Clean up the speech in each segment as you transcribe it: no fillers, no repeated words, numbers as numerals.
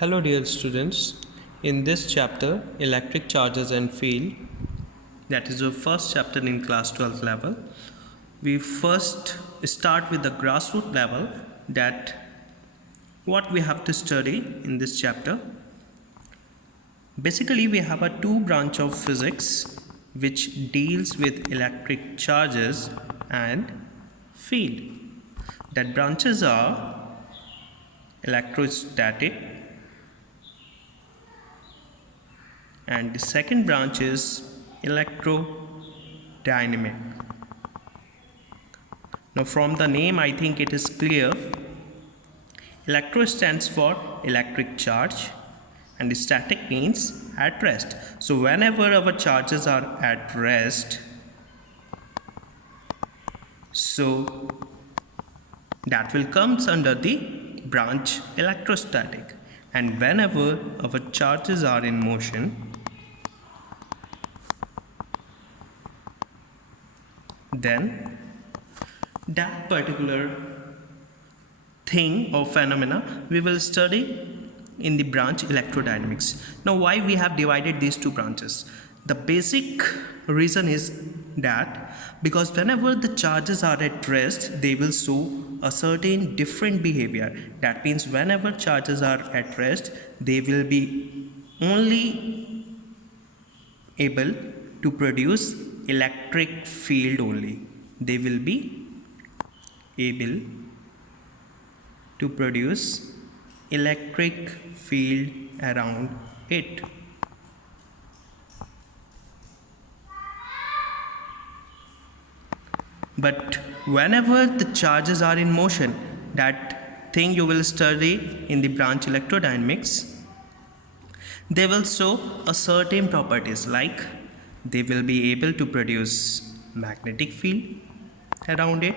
Hello dear students, in this chapter electric charges and field, that is the first chapter in class 12 level, we first start with the grassroots level, that what we have to study in this chapter. Basically we have a two branch of physics which deals with electric charges and field. That branches are electrostatic, and the second branch is electrodynamic. Now from the name I think it is clear. Electro stands for electric charge and static means at rest. So whenever our charges are at rest, so that will comes under the branch electrostatic, and whenever our charges are in motion, then that particular thing or phenomena we will study in the branch electrodynamics. Now why we have divided these two branches? The basic reason is that because whenever the charges are at rest, they will show a certain different behavior. That means whenever charges are at rest, they will be only able to produce electric field only. They will be able to produce electric field around it. But whenever the charges are in motion, that thing you will study in the branch electrodynamics, they will show a certain properties, like they will be able to produce magnetic field around it,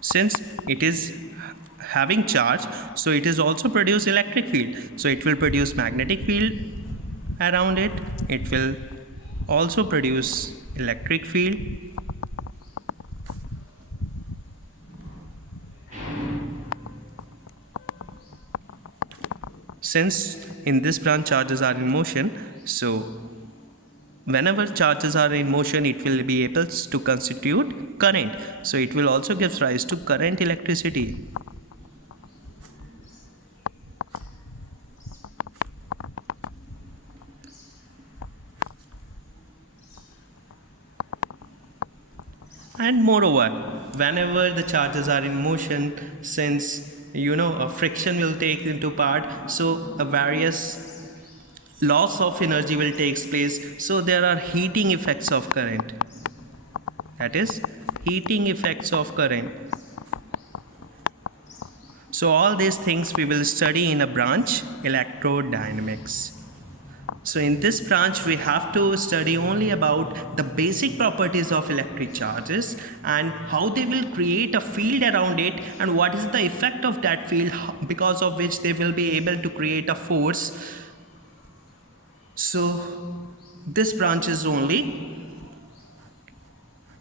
since it is having charge, so it is also produce electric field, so it will produce magnetic field around it, it will also produce electric field. Since in this branch charges are in motion, so whenever charges are in motion, it will be able to constitute current, so it will also give rise to current electricity. And moreover, whenever the charges are in motion, since a friction will take into part, so a various loss of energy will take place, so there are heating effects of current, that is heating effects of current. So all these things we will study in a branch electrodynamics. So in this branch we have to study only about the basic properties of electric charges and how they will create a field around it, and what is the effect of that field because of which they will be able to create a force. So this branch is only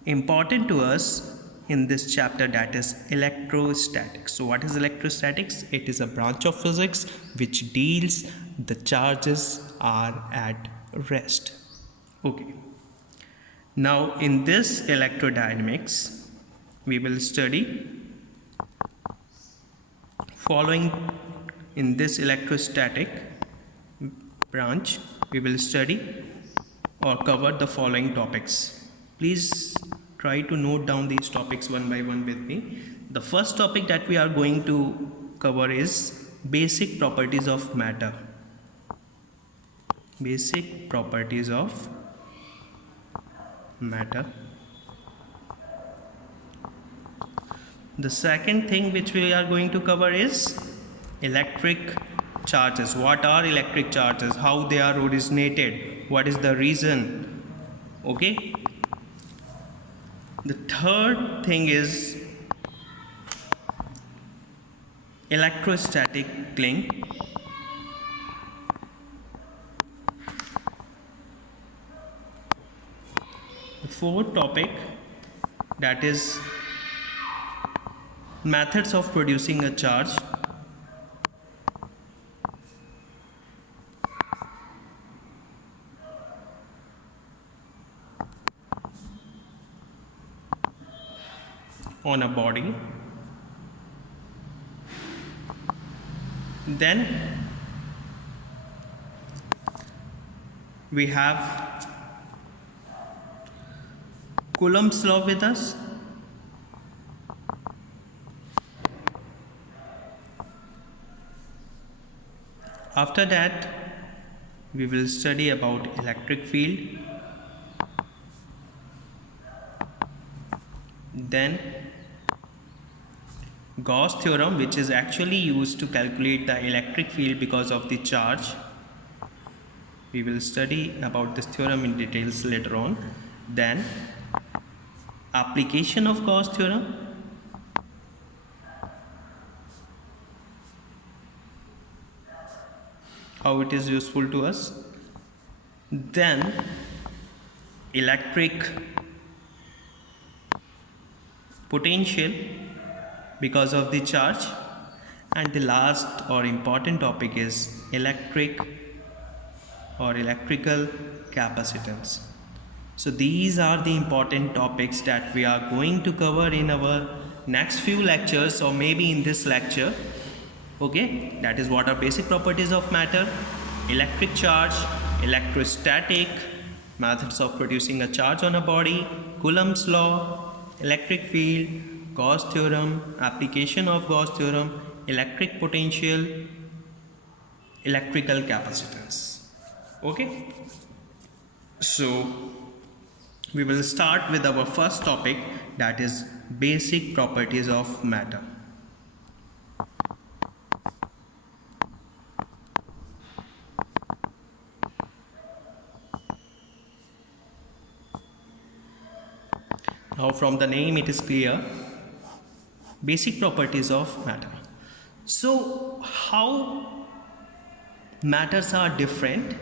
important to us in this chapter, that is electrostatics. So what is electrostatics? It is a branch of physics which deals the charges are at rest. Okay. Now in this electrodynamics we will study following. In this electrostatic branch we will study or cover the following topics. Please try to note down these topics one by one with me. The first topic that we are going to cover is basic properties of matter. Basic properties of matter. The second thing which we are going to cover is electric charges. What are electric charges? How they are originated? What is the reason? Okay. The third thing is electrostatic link. fourth topic, that is methods of producing a charge. On a body. Then we have Coulomb's law with us. After that, we will study about electric field. Then Gauss theorem, which is actually used to calculate the electric field because of the charge. We will study about this theorem in details later on. Then application of Gauss theorem. How it is useful to us. Then electric potential because of the charge, and the last or important topic is electric or electrical capacitance. So these are the important topics that we are going to cover in our next few lectures, or maybe in this lecture. Okay, that is what are basic properties of matter, electric charge, electrostatic, methods of producing a charge on a body, Coulomb's law, electric field, Gauss theorem, application of Gauss theorem, electric potential, electrical capacitance. Okay, so we will start with our first topic, that is basic properties of matter. Now from the name it is clear, basic properties of matter. So how matters are different,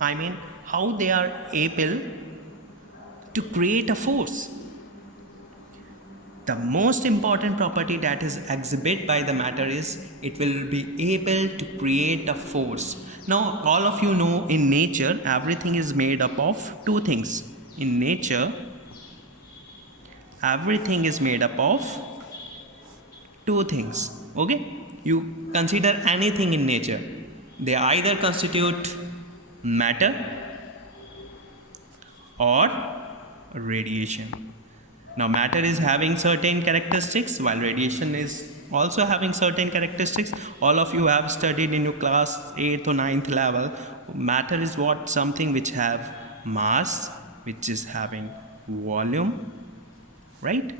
I mean how they are able to create a force. The most important property that is exhibited by the matter is it will be able to create a force. Now all of you know, in nature everything is made up of two things. In nature everything is made up of two things. Okay, you consider anything in nature, they either constitute matter or radiation. Now matter is having certain characteristics while radiation is also having certain characteristics. All of you have studied in your class 8th or 9th level. Matter is what? Something which have mass, which is having volume, right,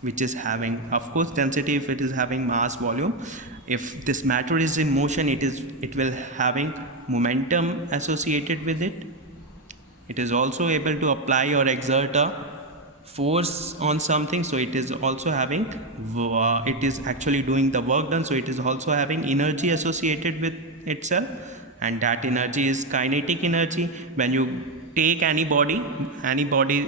which is having, of course, density if it is having mass, volume. If this matter is in motion, it will having momentum associated with it. It is also able to apply or exert a force on something, so it is also having it is actually doing the work done, so it is also having energy associated with itself, and that energy is kinetic energy. When you take any body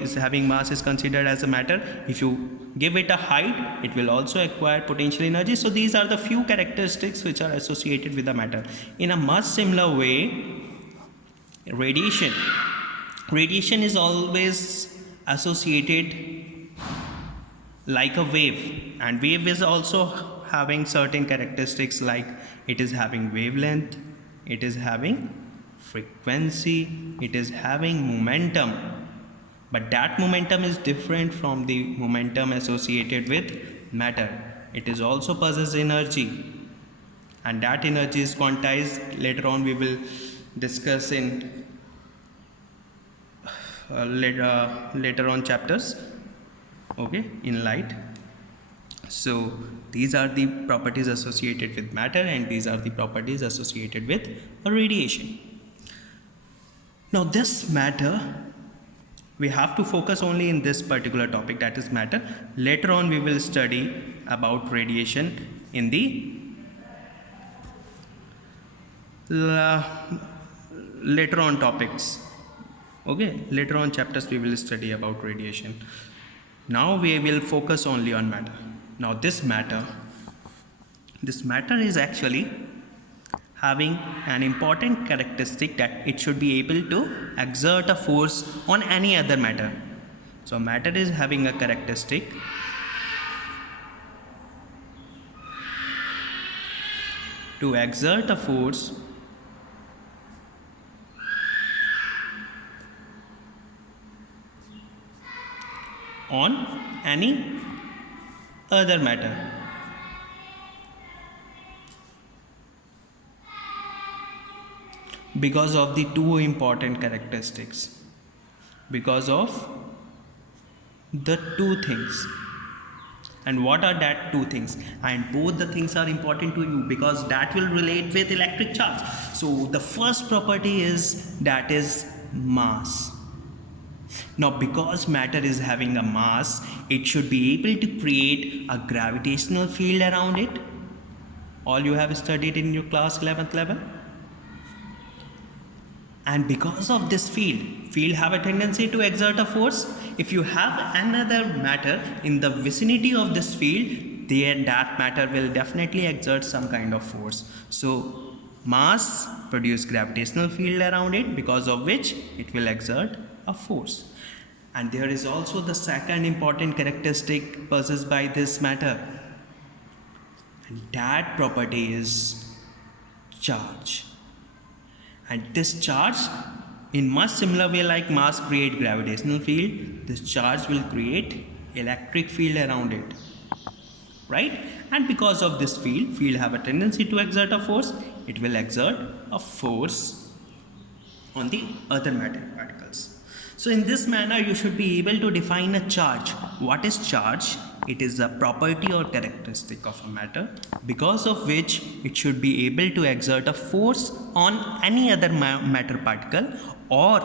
is having mass is considered as a matter. If you give it a height, it will also acquire potential energy. So these are the few characteristics which are associated with the matter. In a much similar way, radiation is always associated like a wave, and wave is also having certain characteristics, like it is having wavelength, it is having frequency, it is having momentum, but that momentum is different from the momentum associated with matter. It is also possesses energy, and that energy is quantized. Later on we will discuss in later on chapters, okay, in light. So these are the properties associated with matter, and these are the properties associated with radiation. Now this matter, we have to focus only in this particular topic, that is matter. Later on we will study about radiation in the later on topics. Okay, later on chapters we will study about radiation. Now we will focus only on matter. Now this matter is actually having an important characteristic that it should be able to exert a force on any other matter. So matter is having a characteristic to exert a force on any other matter. Because of the two important characteristics. Because of the two things. And what are that two things? And both the things are important to you because that will relate with electric charge. So the first property is that is mass. Now because matter is having a mass, it should be able to create a gravitational field around it. All you have studied in your class 11th level. And because of this field have a tendency to exert a force. If you have another matter in the vicinity of this field, then that matter will definitely exert some kind of force. So mass produces gravitational field around it, because of which it will exert a force. And there is also the second important characteristic possessed by this matter, and that property is charge. And this charge, in much similar way like mass create gravitational field, this charge will create electric field around it, right? And because of this field have a tendency to exert a force, it will exert a force on the other matter particles. So in this manner you should be able to define a charge. What is charge? It is a property or characteristic of a matter because of which it should be able to exert a force on any other matter particle, or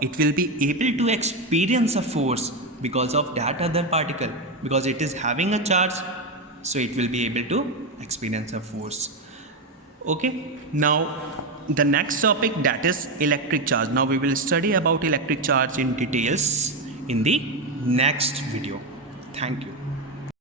it will be able to experience a force because of that other particle, because it is having a charge, so it will be able to experience a force. Okay, now the next topic, that is electric charge. Now we will study about electric charge in details in the next video. Thank you.